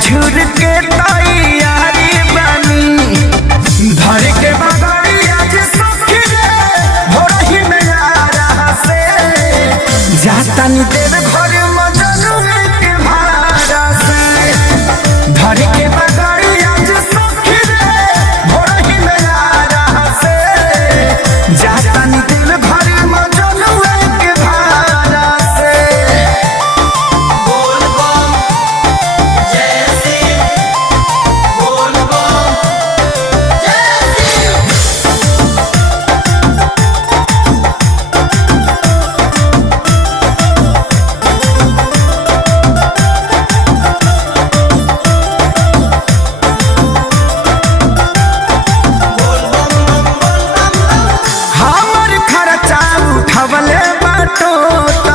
झुर के तैयारी बनी धर के बगड़ी आज सखी रे भोरही में आ रहा से जाता नी देव